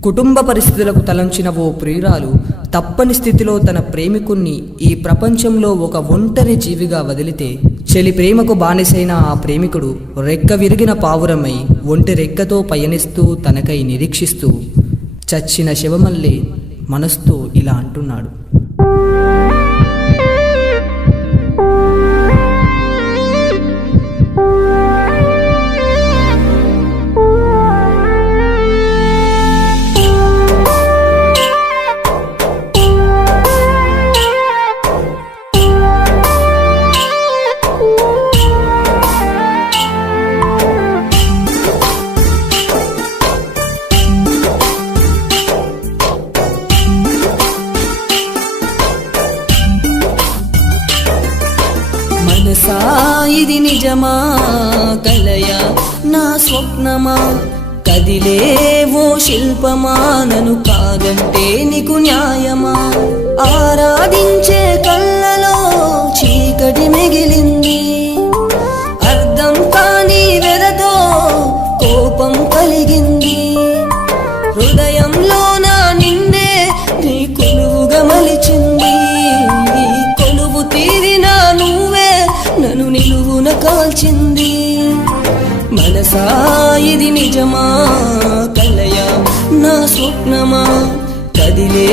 కుటుంబ పరిస్థితులకు తలంచిన ఓ ప్రియురాలు తప్పని స్థితిలో తన ప్రేమికుణ్ణి ఈ ప్రపంచంలో ఒక ఒంటరి జీవిగా వదిలితే చెలి ప్రేమకు బానిసైన ఆ ప్రేమికుడు రెక్క విరిగిన పావురమై ఒంటి రెక్కతో పయనిస్తూ తనకై నిరీక్షిస్తూ చచ్చిన శవమల్లే మనసుతో ఇలా అంటున్నాడు. మనసా ఇది నిజమా కలయా నా స్వప్నమా కదిలే ఓ శిల్పమా నన్ను కాదంటే నీకు న్యాయమా ఆరాధించే కళ్ళలో చీకటి మిగిలింది అర్థం కాని వెదతో కోపం కలిగింది హృదయంలో నా నిన్నే నీ కొలువుగా మలిచింది కొలువు తీరినా నువ్వే నన్ను నిలువున కాల్చింది మనసా ఇది నిజమా కలయా నా స్వప్నమా కదిలే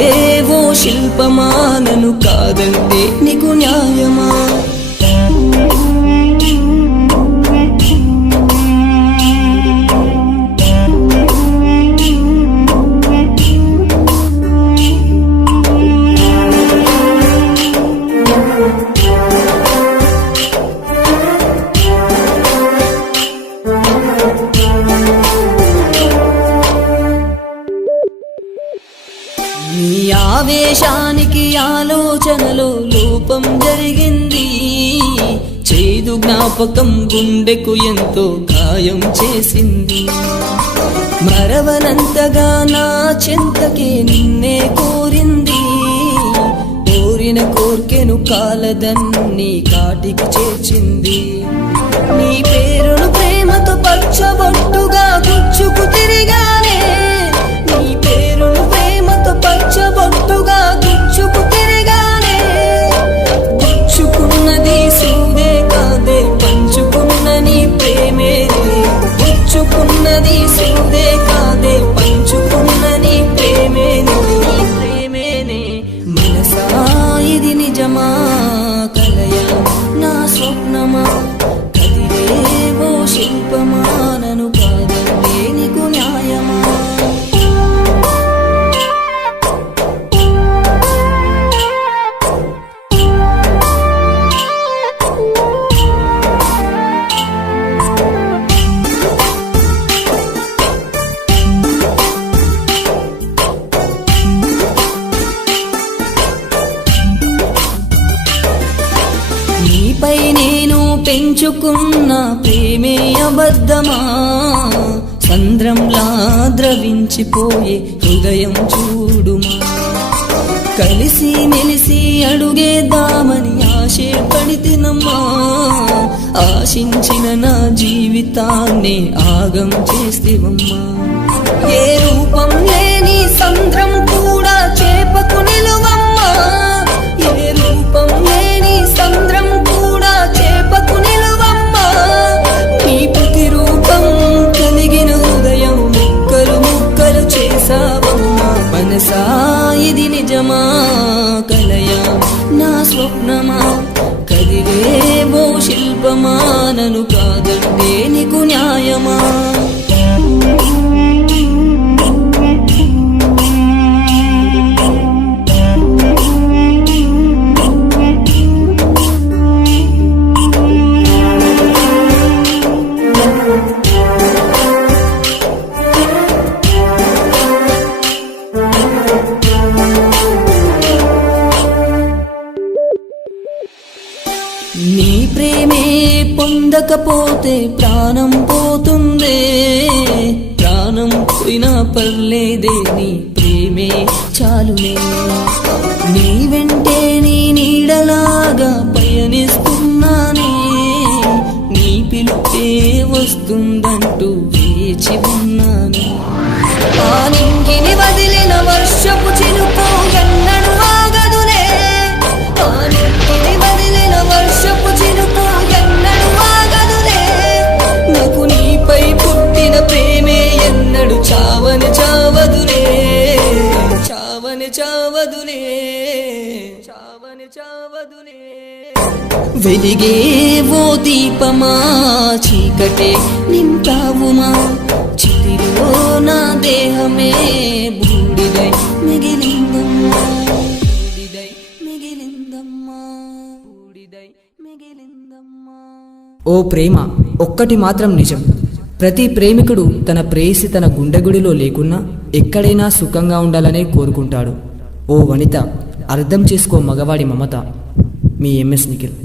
ఓ శిల్పమా నన్ను కాదంటే నీకు న్యాయమా నీ ఆవేశానికి ఆలోచనలో లోపం జరిగింది చేదు జ్ఞాపకం గుండెకు ఎంతో గాయం చేసింది మరవనంతగా నా చెంతకే నిన్నే కోరింది కోరిన కోర్కెను కాలదన్ని కాటికి చేర్చింది నీ పేరును ప్రేమతో పచ్చబొట్టుగా గుచ్చుకు తిరిగానే నీ పేరును ప్రేమతో పచ్చబొట్టుగా గుచ్చుకు తిరిగానే గుచ్చుకున్నది సూదే కాదే పంచుకున్న నీ ప్రేమేనే గుచ్చుకున్నది సూదే కాదే పంచుకున్న నీ ప్రేమేనే మనసా ఇది నిజమా కలయా నా స్వప్నమా కదిలే ఓ శిల్పమా నన్ను కాదంటే నీకు న్యాయమా నీపై నేను పెంచుకున్న ప్రేమే అబద్ధమా సంద్రంలా ద్రవించిపోయే హృదయం చూడుమా కలిసి మెలిసి అడుగేద్దామని ఆశే పడితినమ్మా ఆశించిన నా జీవితాన్ని ఆగం చేస్తేవమ్మా ఏ రూపం లేని సంద్రం కూడా చేపకు నిలువమ్మా ఏ రూపం లేని సంద్రం కూడా చేపకు నిలువమ్మా నీ ప్రతిరూపం కలిగిన హృదయం ముక్కలు ముక్కలు చేసావమ్మా మనసా ఇది నిజమా కలయా నా స్వప్నమా కదిలే ఓ శిల్పమా నన్ను కాదంటే నీకు న్యాయమా నీ ప్రేమే పొందకపోతే ప్రాణం పోతుందే ప్రాణం పోయినా పర్లేదే నీ ప్రేమే చాలునే నీ వెంటే నీ నీడలాగా పయనిస్తున్నానే నీ పిలుపే వస్తుందంటూ వేచి ఉన్నాను ఆ నింగిని వెలిగే ఓ దీపమా చీకటే నింపావుమా, చితిలో నా దేహమే బూడిదై మిగిలిందమ్మా, బూడిదై మిగిలిందమ్మా, బూడిదై మిగిలిందమ్మా. ఓ ప్రేమ, ఒక్కటి మాత్రం నిజం. ప్రతి ప్రేమికుడు తన ప్రేయసి తన గుండెగుడిలో లేకున్నా ఎక్కడైనా సుఖంగా ఉండాలనే కోరుకుంటాడు. ఓ వనిత, అర్థం చేసుకో మగవాడి మమత. మీ ఎంఎస్ నిఖిల్.